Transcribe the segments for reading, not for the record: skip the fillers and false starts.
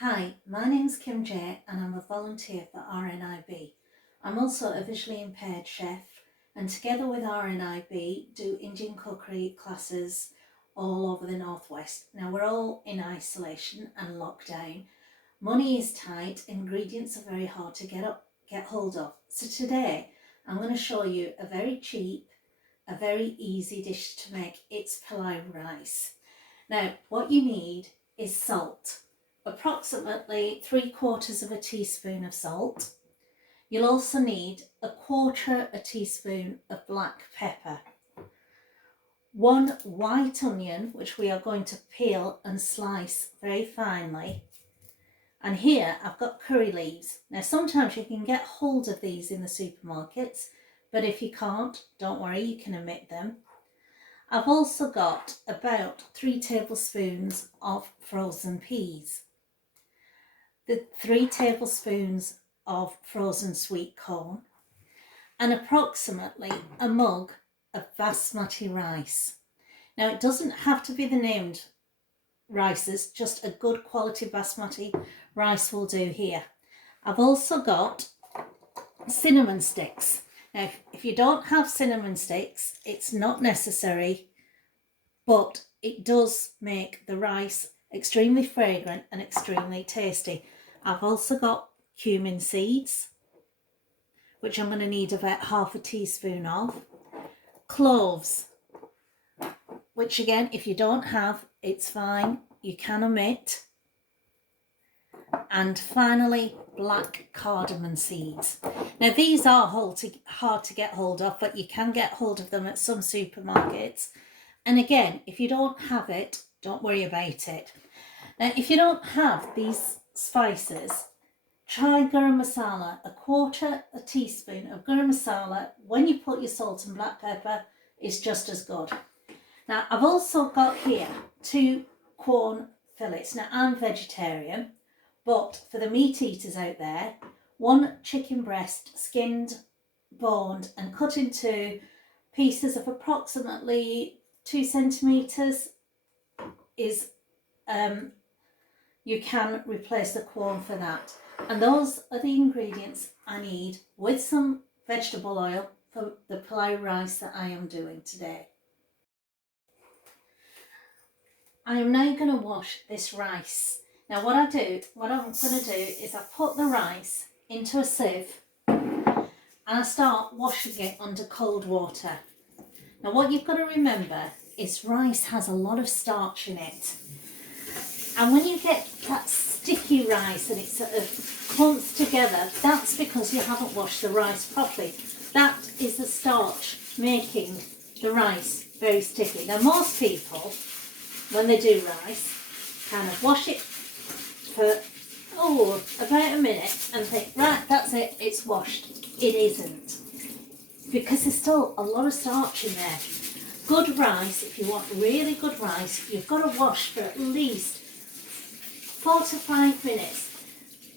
Hi, my name's Kim J and I'm a volunteer for RNIB. I'm also a visually impaired chef and together with RNIB do Indian cookery classes all over the northwest. Now we're all in isolation and lockdown. Money is tight, ingredients are very hard to get hold of. So today I'm going to show you a very cheap, a very easy dish to make. It's pilau rice. Now what you need is salt. Approximately 3/4 of a teaspoon of salt. You'll also need 1/4 a teaspoon of black pepper. 1 white onion, which we are going to peel and slice very finely. And here I've got curry leaves. Now sometimes you can get hold of these in the supermarkets, but if you can't, don't worry, you can omit them. I've also got about 3 tablespoons of frozen peas. The 3 tablespoons of frozen sweet corn and approximately a mug of basmati rice. Now it doesn't have to be the named rices, just a good quality basmati rice will do here. I've also got cinnamon sticks. Now if you don't have cinnamon sticks, it's not necessary, but it does make the rice extremely fragrant and extremely tasty. I've also got cumin seeds, which I'm going to need about 1/2 teaspoon of. Cloves, which again, if you don't have, it's fine, you can omit. And finally, black cardamom seeds. Now these are hard to get hold of, but you can get hold of them at some supermarkets. And again, if you don't have it, don't worry about it. Now, if you don't have these spices, try garam masala. 1/4 a teaspoon of garam masala when you put your salt and black pepper is just as good. Now, I've also got here 2 corn fillets. Now, I'm vegetarian, but for the meat eaters out there, 1 chicken breast skinned, boned and cut into pieces of approximately 2 centimetres is you can replace the corn for that. And those are the ingredients I need with some vegetable oil for the pilau rice that I am doing today. I am now going to wash this rice. Now what I'm going to do is I put the rice into a sieve and I start washing it under cold water. Now what you've got to remember is rice has a lot of starch in it. And when you get that sticky rice and it sort of clumps together, that's because you haven't washed the rice properly. That is the starch making the rice very sticky. Now most people, when they do rice, kind of wash it for about a minute and think, right, that's it, it's washed. It isn't, because there's still a lot of starch in there. Good rice, if you want really good rice, you've got to wash for at least 4 to 5 minutes.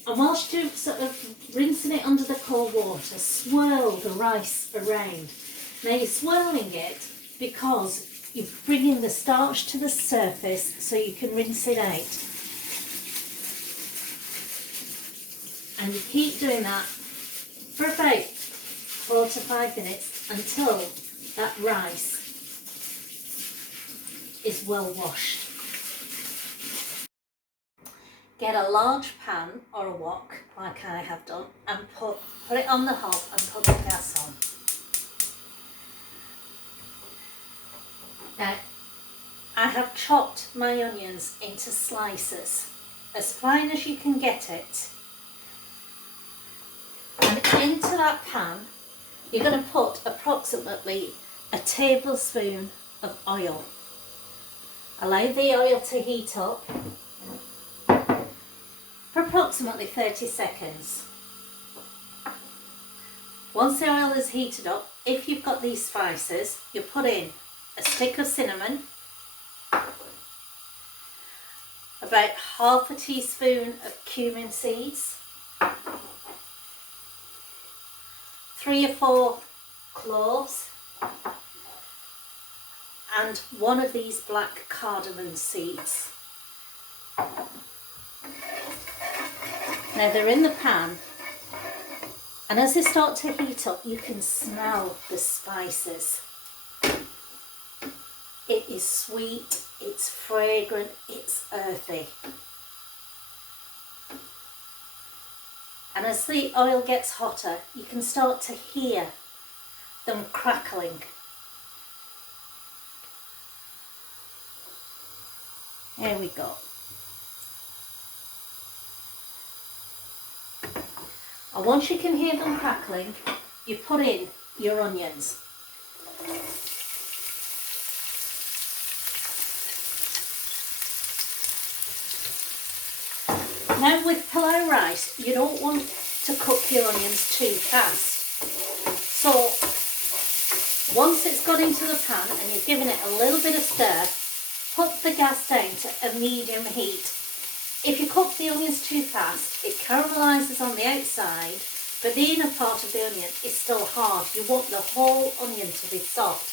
And whilst you're sort of rinsing it under the cold water, swirl the rice around. Now you're swirling it because you're bringing the starch to the surface so you can rinse it out. And you keep doing that for about 4 to 5 minutes until that rice is well washed. Get a large pan or a wok, like I have done, and put it on the hob and put the gas on. Now, I have chopped my onions into slices, as fine as you can get it. And into that pan, you're going to put approximately a tablespoon of oil. Allow the oil to heat up for approximately 30 seconds. Once the oil is heated up, if you've got these spices, you put in a stick of cinnamon, about 1/2 teaspoon of cumin seeds, 3 or 4 cloves, and 1 of these black cardamom seeds. Now they're in the pan, and as they start to heat up, you can smell the spices. It is sweet, it's fragrant, it's earthy. And as the oil gets hotter, you can start to hear them crackling. There we go. And once you can hear them crackling, you put in your onions. Now with pilau rice, you don't want to cook your onions too fast. So once it's got into the pan and you've given it a little bit of stir, put the gas down to a medium heat. If you cook the onions too fast, it caramelises on the outside, but the inner part of the onion is still hard. You want the whole onion to be soft.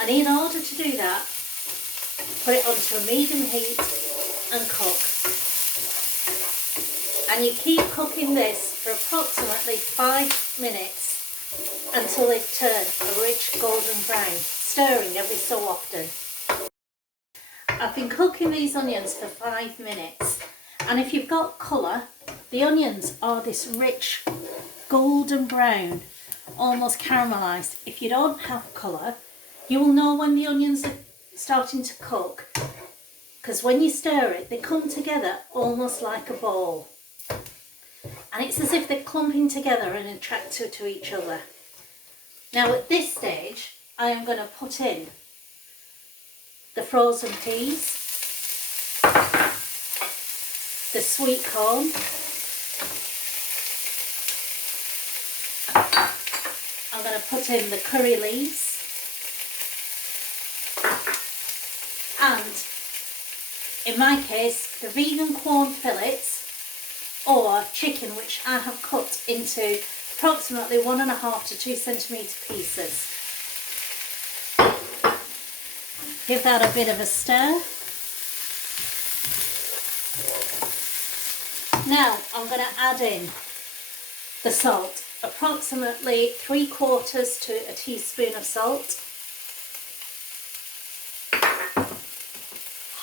And in order to do that, put it onto a medium heat and cook. And you keep cooking this for approximately 5 minutes until they turn a rich golden brown, stirring every so often. I've been cooking these onions for 5 minutes, and if you've got colour, the onions are this rich golden brown, almost caramelised. If you don't have colour, you will know when the onions are starting to cook, because when you stir it, they come together almost like a ball. And it's as if they're clumping together and attracted to each other. Now at this stage, I am going to put in the frozen peas, the sweet corn, I'm going to put in the curry leaves, and in my case, the vegan corn fillets, or chicken, which I have cut into approximately 1.5 to 2 centimetre pieces. Give that a bit of a stir. Now I'm going to add in the salt, approximately 3/4 to a teaspoon of salt,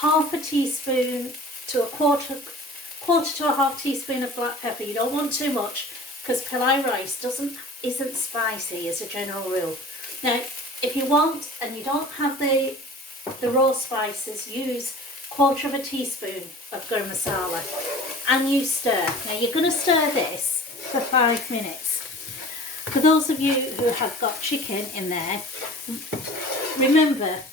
1/2 teaspoon to a quarter to a 1/2 teaspoon of black pepper. You don't want too much because pilau rice isn't spicy as a general rule. Now if you want and you don't have the raw spices, use 1/4 teaspoon of garam masala and you stir. Now you're going to stir this for 5 minutes. For those of you who have got chicken in there, remember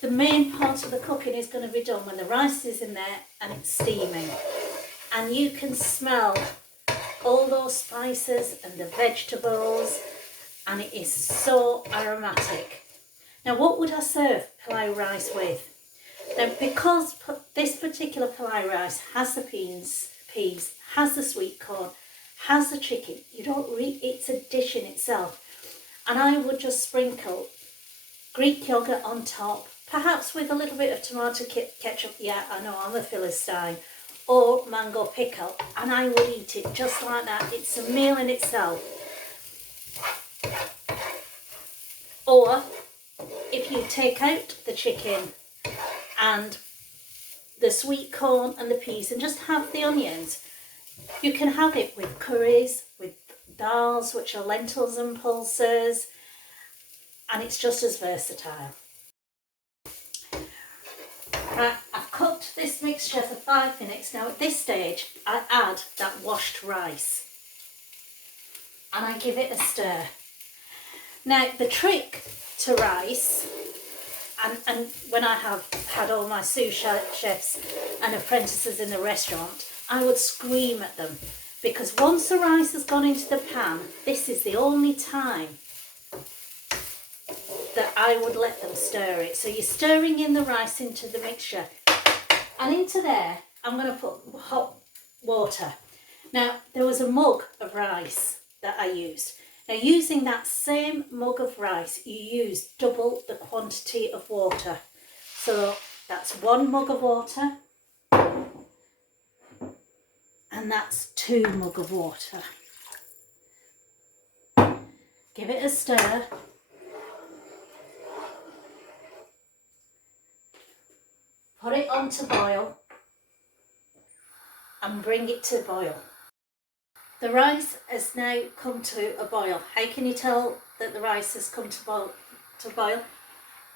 the main part of the cooking is going to be done when the rice is in there and it's steaming. And you can smell all those spices and the vegetables, and it is so aromatic. Now what would I serve pilau rice with? Now because this particular pilau rice has the peas, has the sweet corn, has the chicken, it's a dish in itself. And I would just sprinkle Greek yogurt on top, perhaps with a little bit of tomato ketchup. Yeah, I know, I'm a Philistine. Or mango pickle, and I would eat it just like that. It's a meal in itself. Or if you take out the chicken and the sweet corn and the peas and just have the onions, you can have it with curries, with dals, which are lentils and pulses, and it's just as versatile. Right, I've cooked this mixture for 5 minutes. Now at this stage I add that washed rice and I give it a stir. Now the trick to rice, and when I have had all my sous chefs and apprentices in the restaurant, I would scream at them, because once the rice has gone into the pan, this is the only time that I would let them stir it. So you're stirring in the rice into the mixture, and into there I'm going to put hot water. Now there was a mug of rice that I used. Now using that same mug of rice, you use double the quantity of water. So that's 1 mug of water, and and that's 2 mugs of water. Give it a stir. Put it on to boil and bring it to boil. The rice has now come to a boil. How can you tell that the rice has come to boil?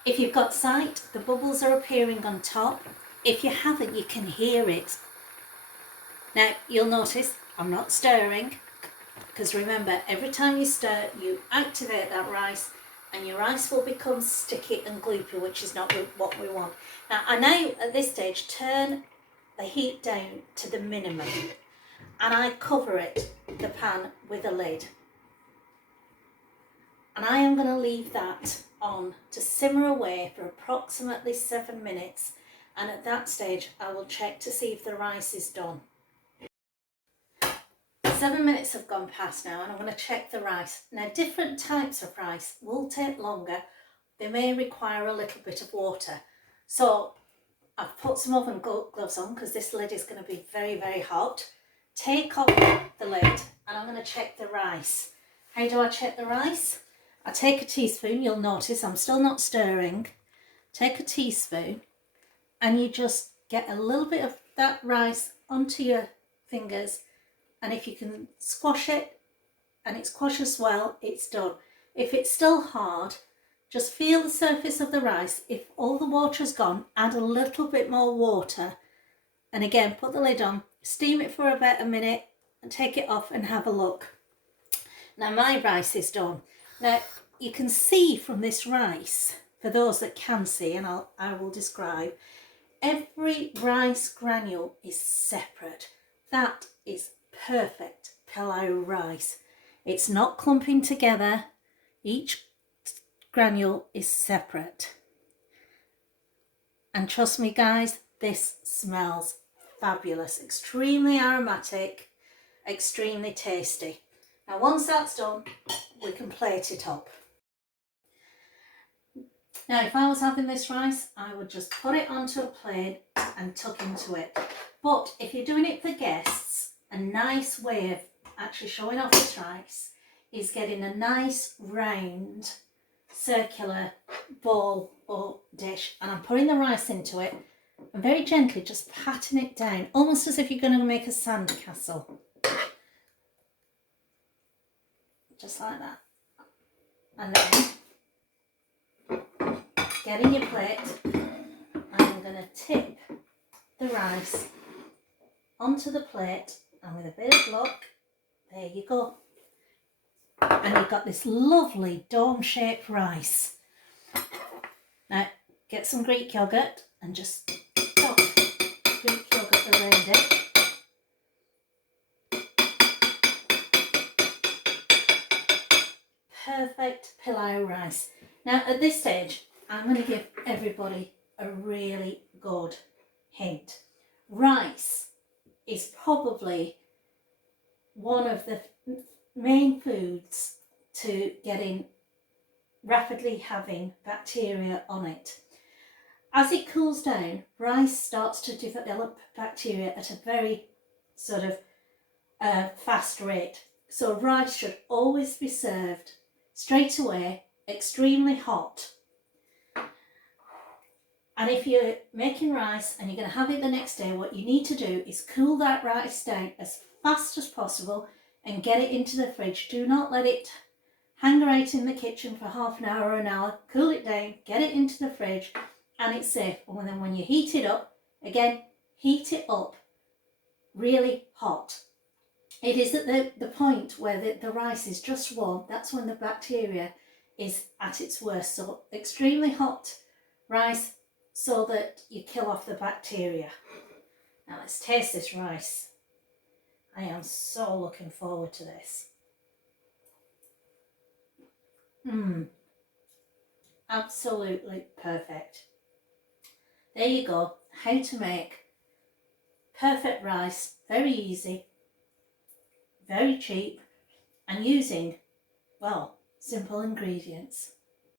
If you've got sight, the bubbles are appearing on top. If you haven't, you can hear it. Now, you'll notice I'm not stirring, because remember, every time you stir, you activate that rice, and your rice will become sticky and gloopy, which is not what we want. Now, I now, at this stage, turn the heat down to the minimum, and I cover the pan with a lid. And I am going to leave that on to simmer away for approximately 7 minutes, and at that stage I will check to see if the rice is done. 7 minutes have gone past now, and I'm going to check the rice. Now, different types of rice will take longer. They may require a little bit of water. So I've put some oven gloves on because this lid is going to be very, very hot. Take off the lid and I'm going to check the rice. How do I check the rice? I take a teaspoon. You'll notice I'm still not stirring. Take a teaspoon and you just get a little bit of that rice onto your fingers, and if you can squash it and it squashes well, it's done. If it's still hard, just feel the surface of the rice. If all the water's gone, add a little bit more water, and again put the lid on, steam it for about a minute and take it off and have a look. Now my rice is done. Now you can see from this rice, for those that can see, and I will describe, every rice granule is separate. That is perfect Pilau rice. It's not clumping together. Each granule is separate. And trust me guys, this smells fabulous. Extremely aromatic, extremely tasty. Now once that's done, we can plate it up. Now if I was having this rice, I would just put it onto a plate and tuck into it. But if you're doing it for guests, a nice way of actually showing off this rice is getting a nice round circular bowl or dish, and I'm putting the rice into it and very gently just patting it down, almost as if you're going to make a sand castle. Just like that. And then, getting your plate, I'm going to tip the rice onto the plate, and with a bit of luck, there you go. And you've got this lovely dome-shaped rice. Now, get some Greek yogurt and just dot Greek yogurt around it. Perfect Pilau rice. Now, at this stage, I'm going to give everybody a really good hint. Rice is probably one of the main foods to getting rapidly having bacteria on it. As it cools down, rice starts to develop bacteria at a very sort of fast rate. So rice should always be served straight away, extremely hot. And if you're making rice and you're going to have it the next day, what you need to do is cool that rice down as fast as possible and get it into the fridge. Do not let it hang right in the kitchen for half an hour or an hour. Cool it down, get it into the fridge, and it's safe. And then when you heat it up, again, heat it up really hot. It is at the point where the rice is just warm. That's when the bacteria is at its worst. So extremely hot rice so that you kill off the bacteria. Now let's taste this rice. I am so looking forward to this. Absolutely perfect. There you go. How to make perfect rice. Very easy, very cheap, and using, well, simple ingredients.